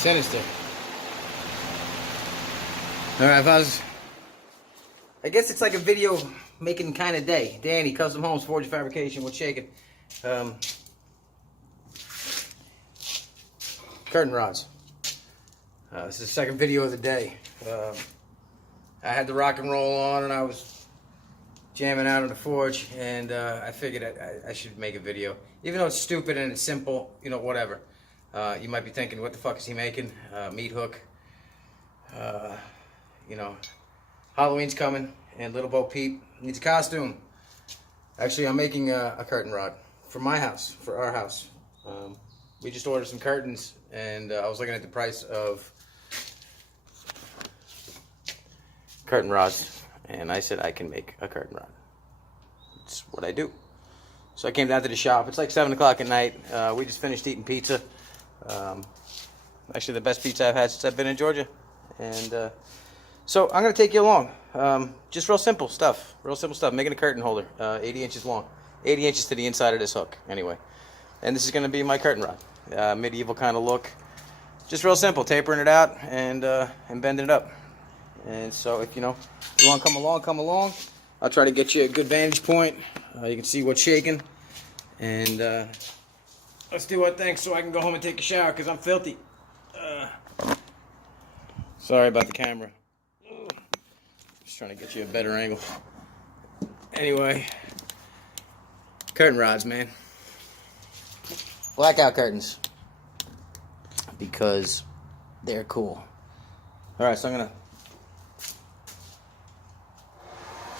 Sinister. Alright, I guess it's like a video making kind of day. Danny, Custom Homes, Forge Fabrication, what's shaking? Curtain rods. This is the second video of the day. I had the rock and roll on and I was jamming out on the forge, and I figured I should make a video. Even though it's stupid and it's simple, you know, whatever. You might be thinking, what the fuck is he making? Meat hook. You know, Halloween's coming and Little Bo Peep needs a costume. Actually, I'm making a curtain rod for my house, for our house. We just ordered some curtains, and I was looking at the price of curtain rods, and I said I can make a curtain rod. It's what I do. So I came down to the shop. It's like 7 o'clock at night. We just finished eating pizza. Actually, the best pizza I've had since I've been in Georgia. And so I'm going to take you along. Just real simple stuff. Real simple stuff. Making a curtain holder, 80 inches long. 80 inches to the inside of this hook, anyway. And this is going to be my curtain rod. Medieval kind of look. Just real simple. Tapering it out and bending it up. And so if you want to come along. I'll try to get you a good vantage point. You can see what's shaking. And let's do our thing so I can go home and take a shower because I'm filthy. Sorry about the camera. Just trying to get you a better angle. Anyway, curtain rods, man. Blackout curtains. Because they're cool. Alright, so I'm going to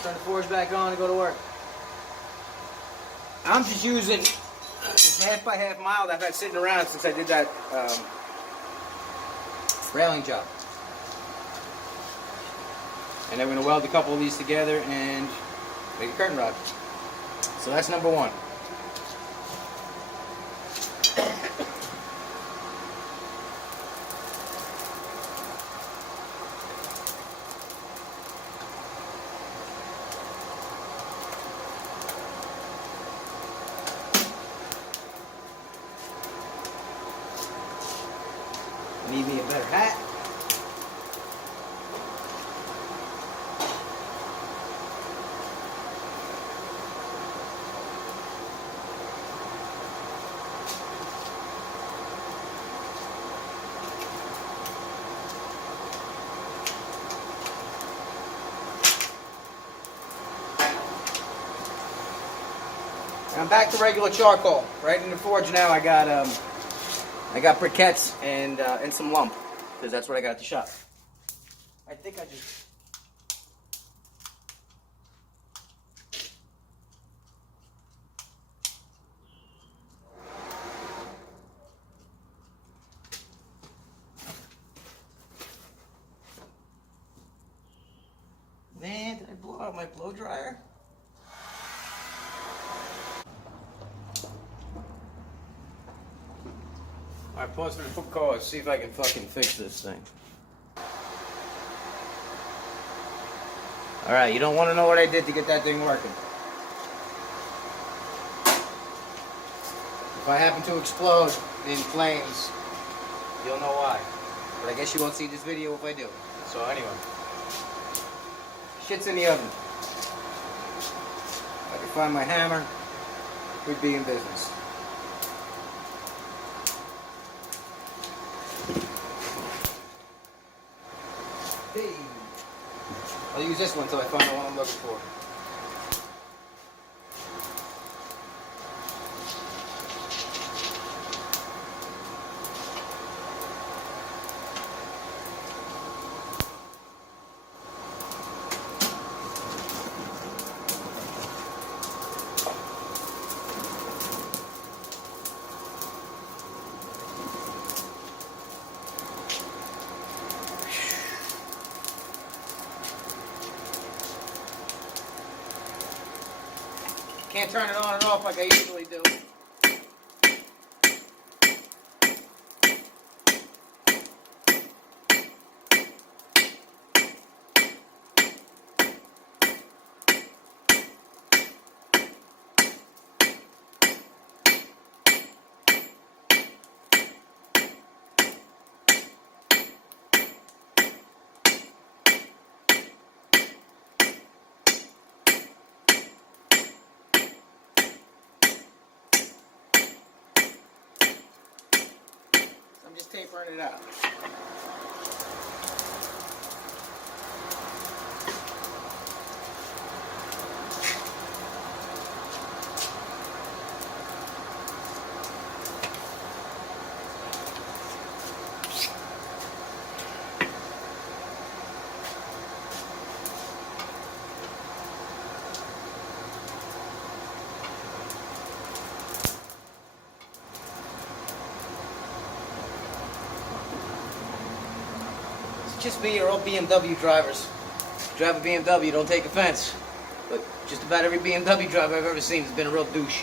turn the forge back on and go to work. I'm just using this 1/2 by 1/2 mile that I've had sitting around since I did that railing job. And I'm going to weld a couple of these together and make a curtain rod. So that's number one. Need me a better hat. I'm back to regular charcoal. Right in the forge now. I got briquettes and some lump, because that's what I got at the shop. I think I just... Man, did I blow out my blow dryer? Alright, pause for the foot cause, see if I can fucking fix this thing. Alright, you don't want to know what I did to get that thing working. If I happen to explode in flames, you'll know why. But I guess you won't see this video if I do. So anyway, shit's in the oven. If I can find my hammer, we'd be in business. Hey. I'll use this one until I find the one I'm looking for. Can't turn it on and off like I usually do. just tapering it out. Just me, you're all BMW drivers. If you drive a BMW, don't take offense. But just about every BMW driver I've ever seen has been a real douche.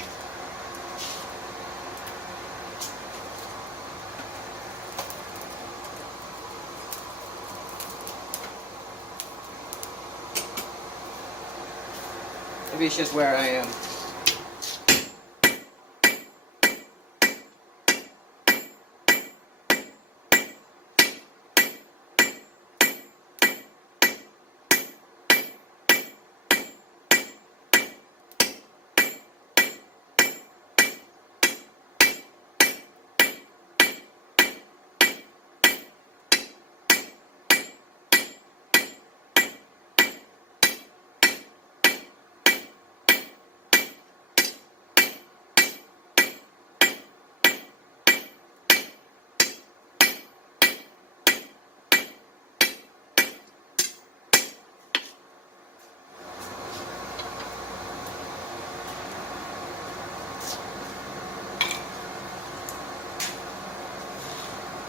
Maybe it's just where I am.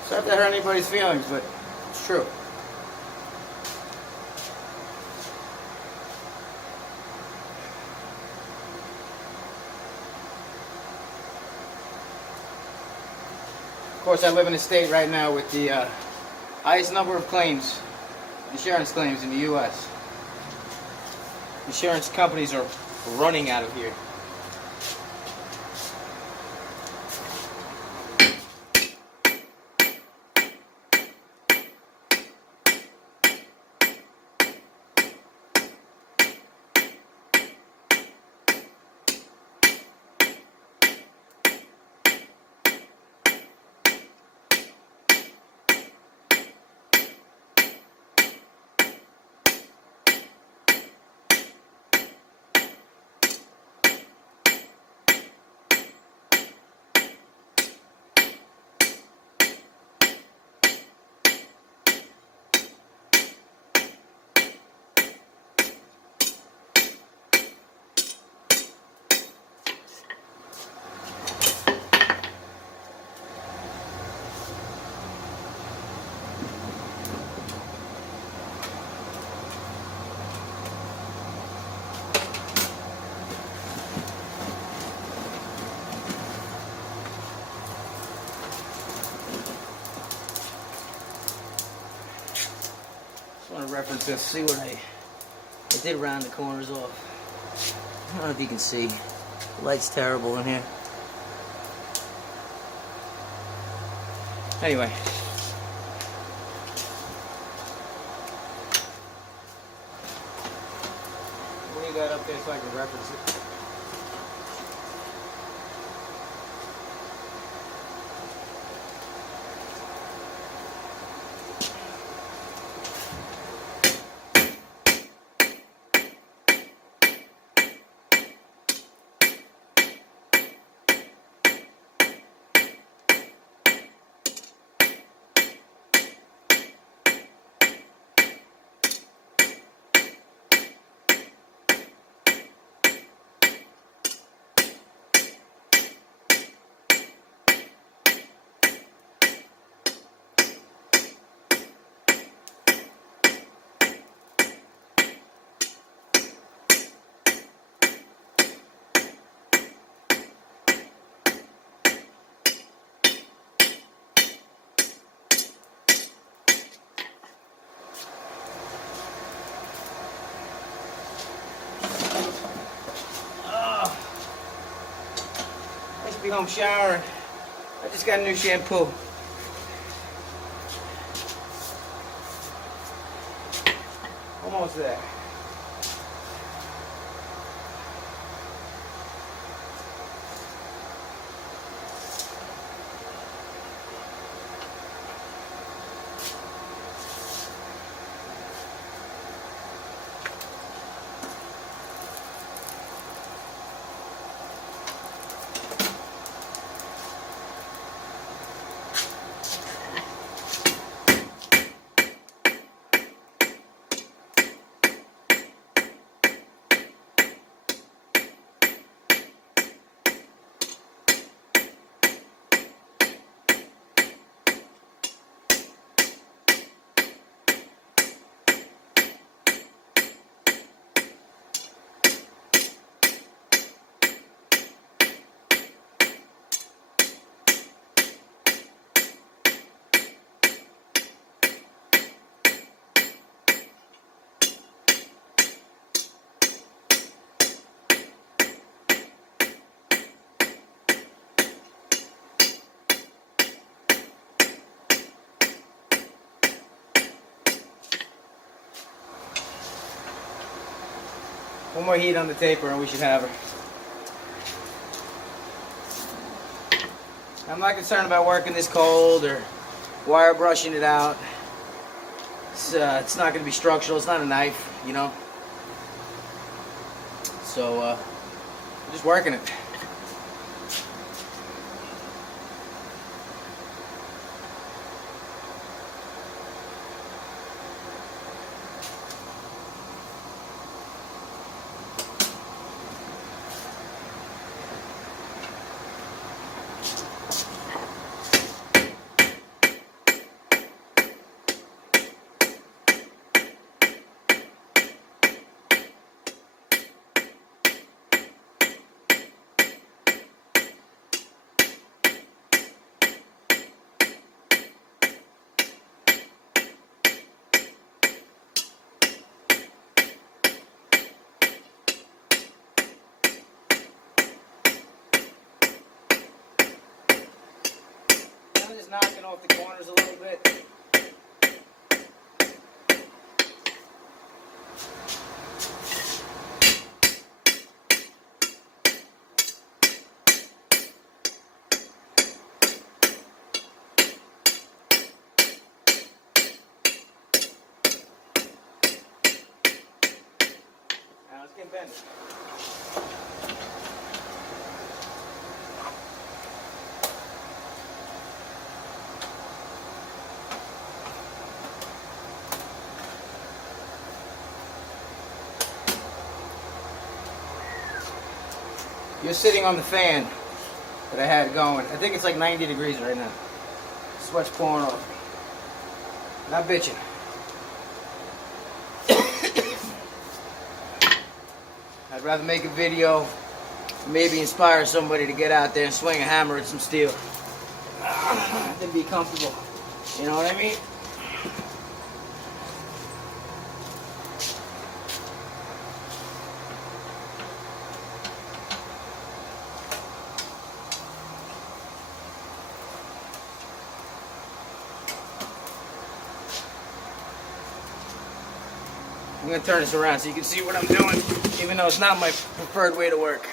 Sorry if that hurt anybody's feelings, but it's true. Of course, I live in a state right now with the highest number of claims, insurance claims in the U.S. Insurance companies are running out of here. I want to reference this, see what I did round the corners off. I don't know if you can see. The light's terrible in here. Anyway. I'll leave that up there so I can reference it. Be home showering. I just got a new shampoo. Almost there. One more heat on the taper and we should have her. I'm not concerned about working this cold or wire brushing it out. It's not going to be structural. It's not a knife, you know. So I'm just working it. Just knocking off the corners a little bit. Now let's get bent. You're sitting on the fan that I had going. I think it's like 90 degrees right now. Sweat's pouring off. Not bitching. I'd rather make a video, maybe inspire somebody to get out there and swing a hammer at some steel than be comfortable. You know what I mean? I'm going to turn this around so you can see what I'm doing, even though it's not my preferred way to work.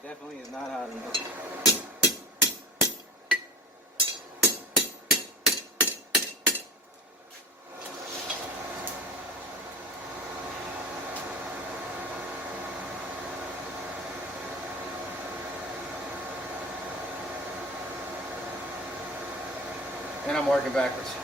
Definitely is not hot enough. And I'm working backwards.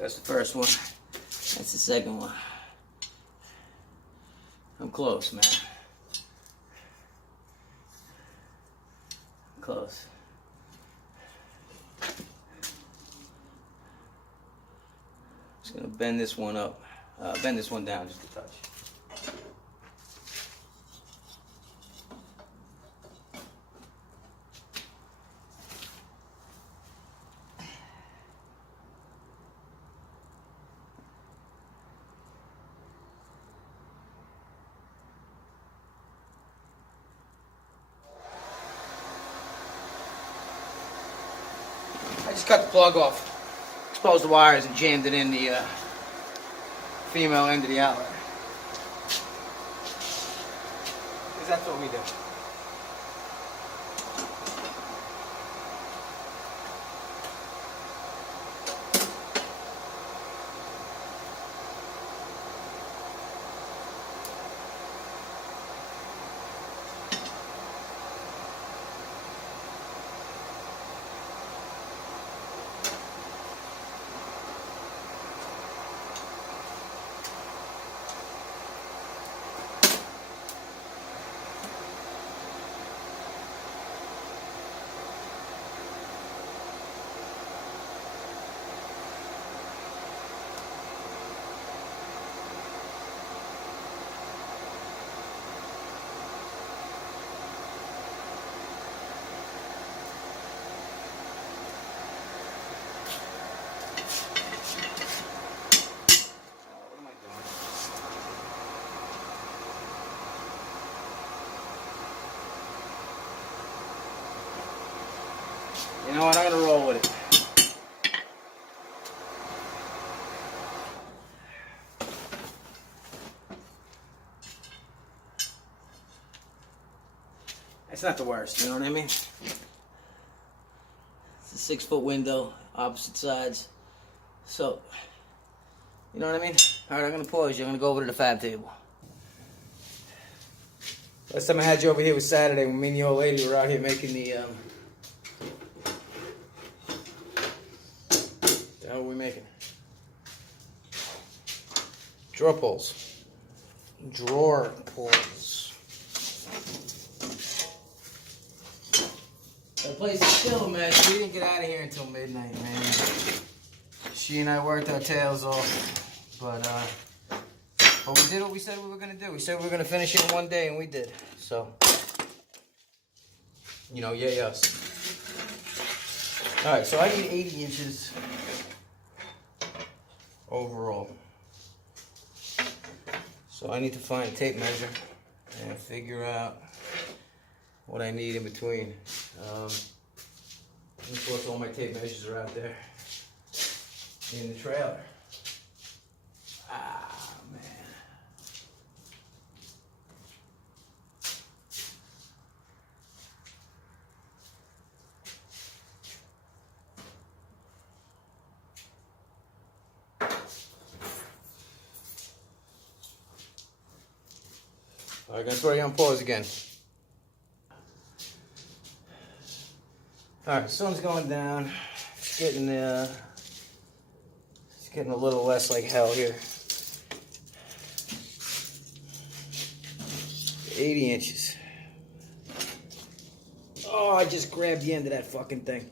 So that's the first one. That's the second one. I'm close, man. Close. Just gonna bend this one up. Bend this one down just a touch. I just cut the plug off, exposed the wires, and jammed it in the female end of the outlet. Because that's what we do. You know what, I'm gonna roll with it. It's not the worst, you know what I mean? It's a 6-foot window, opposite sides. So, you know what I mean? Alright, I'm gonna pause you. I'm gonna go over to the fab table. Last time I had you over here was Saturday when me and the old lady were out here making the, what are we making? Drawer pulls. Drawer pulls. The place is still a mess. We didn't get out of here until midnight, man. She and I worked our tails off. But we did what we said we were going to do. We said we were going to finish it in one day, and we did. So, you know, yay us. Alright, so I need 80 inches overall. So I need to find a tape measure and figure out what I need in between. Of course, all my tape measures are out there in the trailer. Ah, man. Alright, gonna throw you on pause again. Alright, sun's going down. It's getting a little less like hell here. 80 inches. Oh, I just grabbed the end of that fucking thing.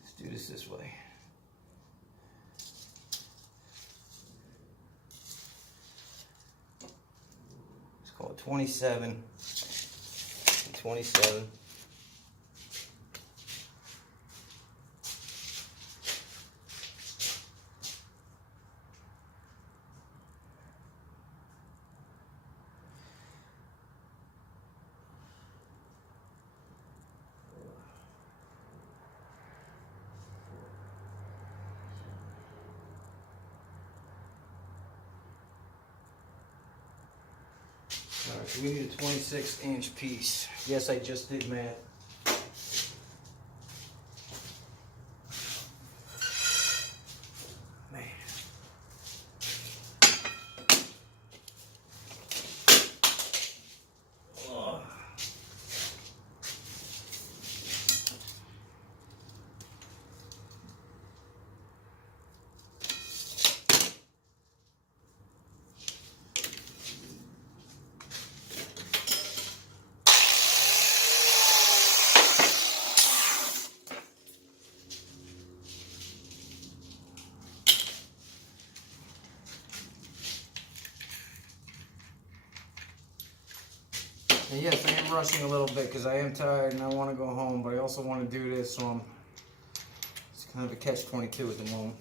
Let's do this way. Let's call it 27 and 27. Alright, so we need a 26-inch piece. Yes, I just did math. Man. Oh. And yes, I am rushing a little bit because I am tired and I want to go home, but I also want to do this, so it's kind of a catch-22 at the moment.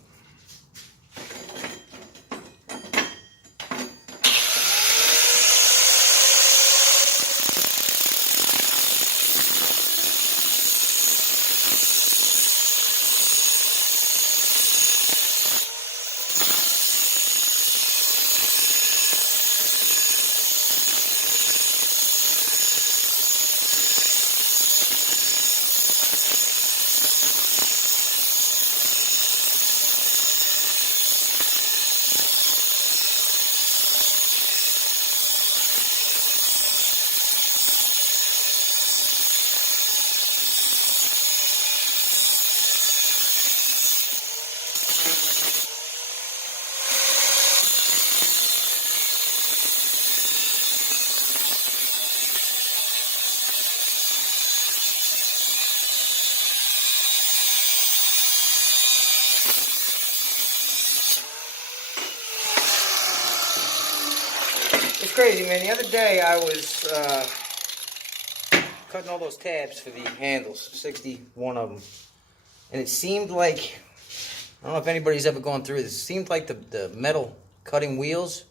It's crazy, man. The other day I was cutting all those tabs for the handles, 61 of them. And it seemed like, I don't know if anybody's ever gone through this, it seemed like the metal cutting wheels,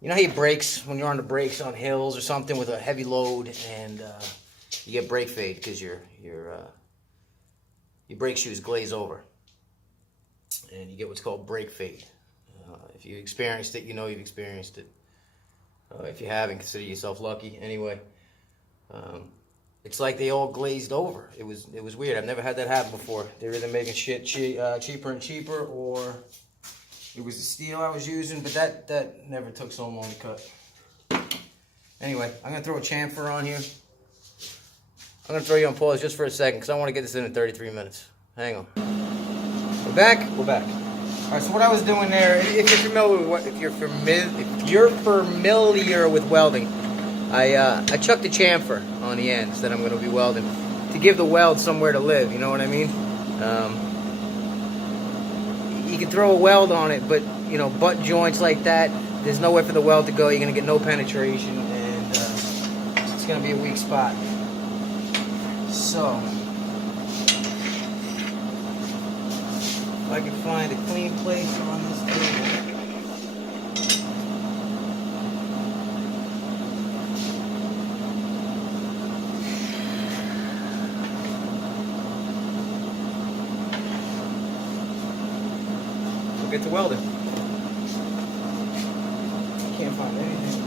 you know how you brakes, when you're on the brakes on hills or something with a heavy load and you get brake fade because your brake shoes glaze over. And you get what's called brake fade. If you experienced it, you know you've experienced it. If you haven't, consider yourself lucky. Anyway, it's like they all glazed over. It was weird. I've never had that happen before. They're either making shit cheaper and cheaper, or it was the steel I was using. But that never took so long to cut. Anyway, I'm gonna throw a chamfer on here. I'm gonna throw you on pause just for a second because I want to get this in 33 minutes. Hang on. We're back. We're back. All right. So what I was doing there, if you're familiar with if you're familiar with welding, I chucked the chamfer on the ends that I'm going to be welding to give the weld somewhere to live. You know what I mean? You can throw a weld on it, but you know, butt joints like that, there's nowhere for the weld to go. You're going to get no penetration, and it's going to be a weak spot. So, if I can find a clean place on this table. We'll get to welding. Can't find anything.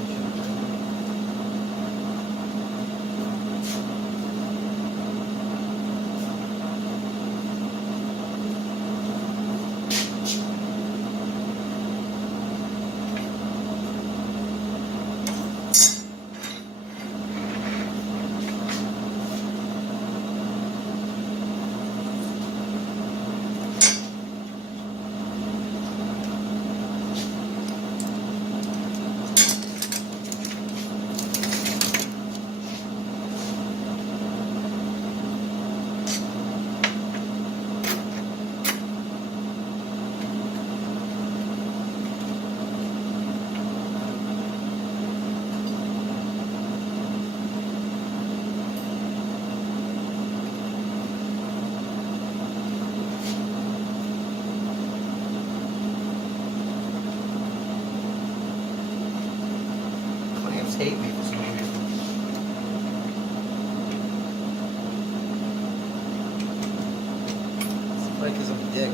Hate me for some reason. It's like he's a dick.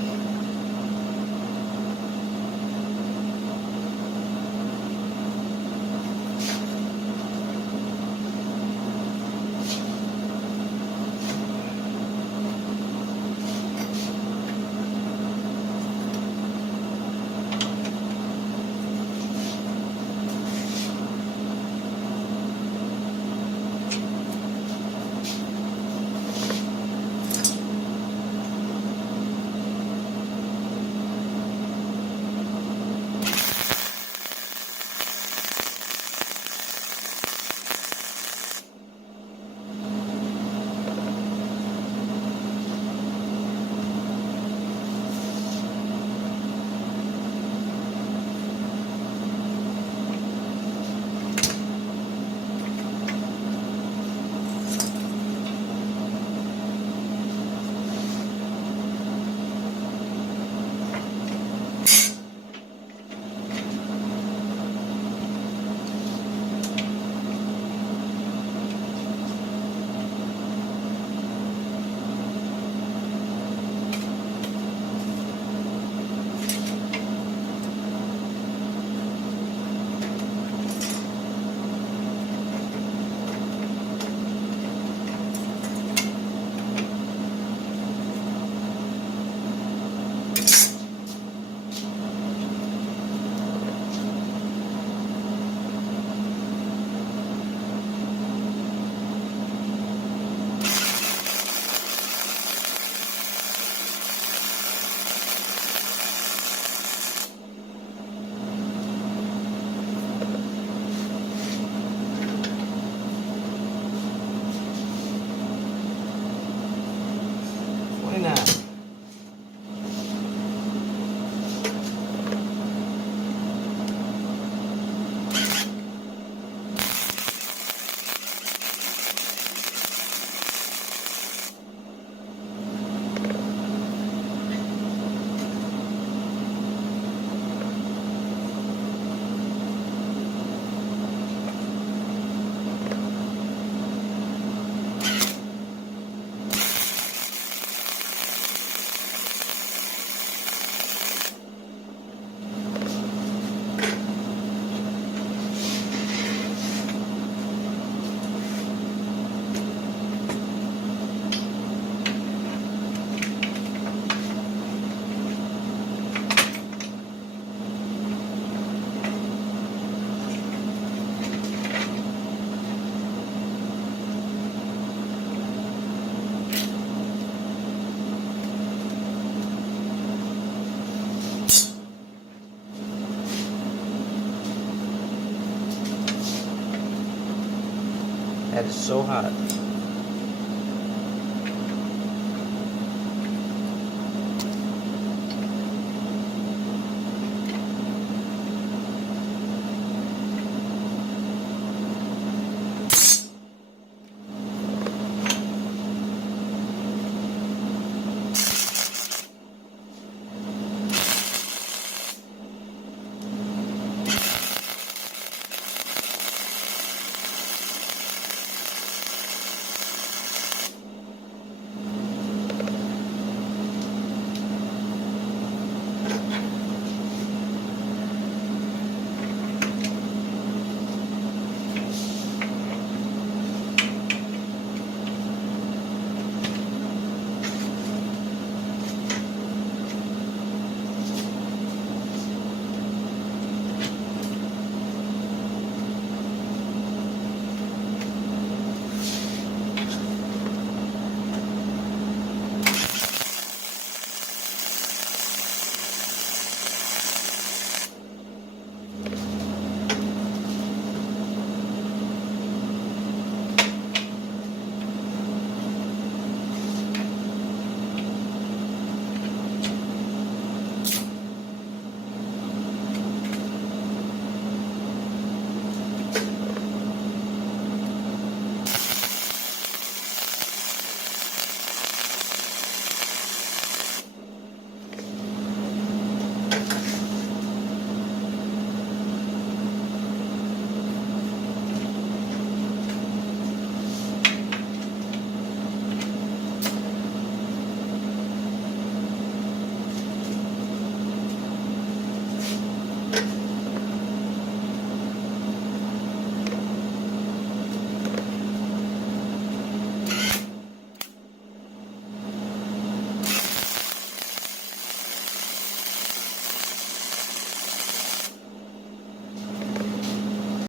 That is so hot.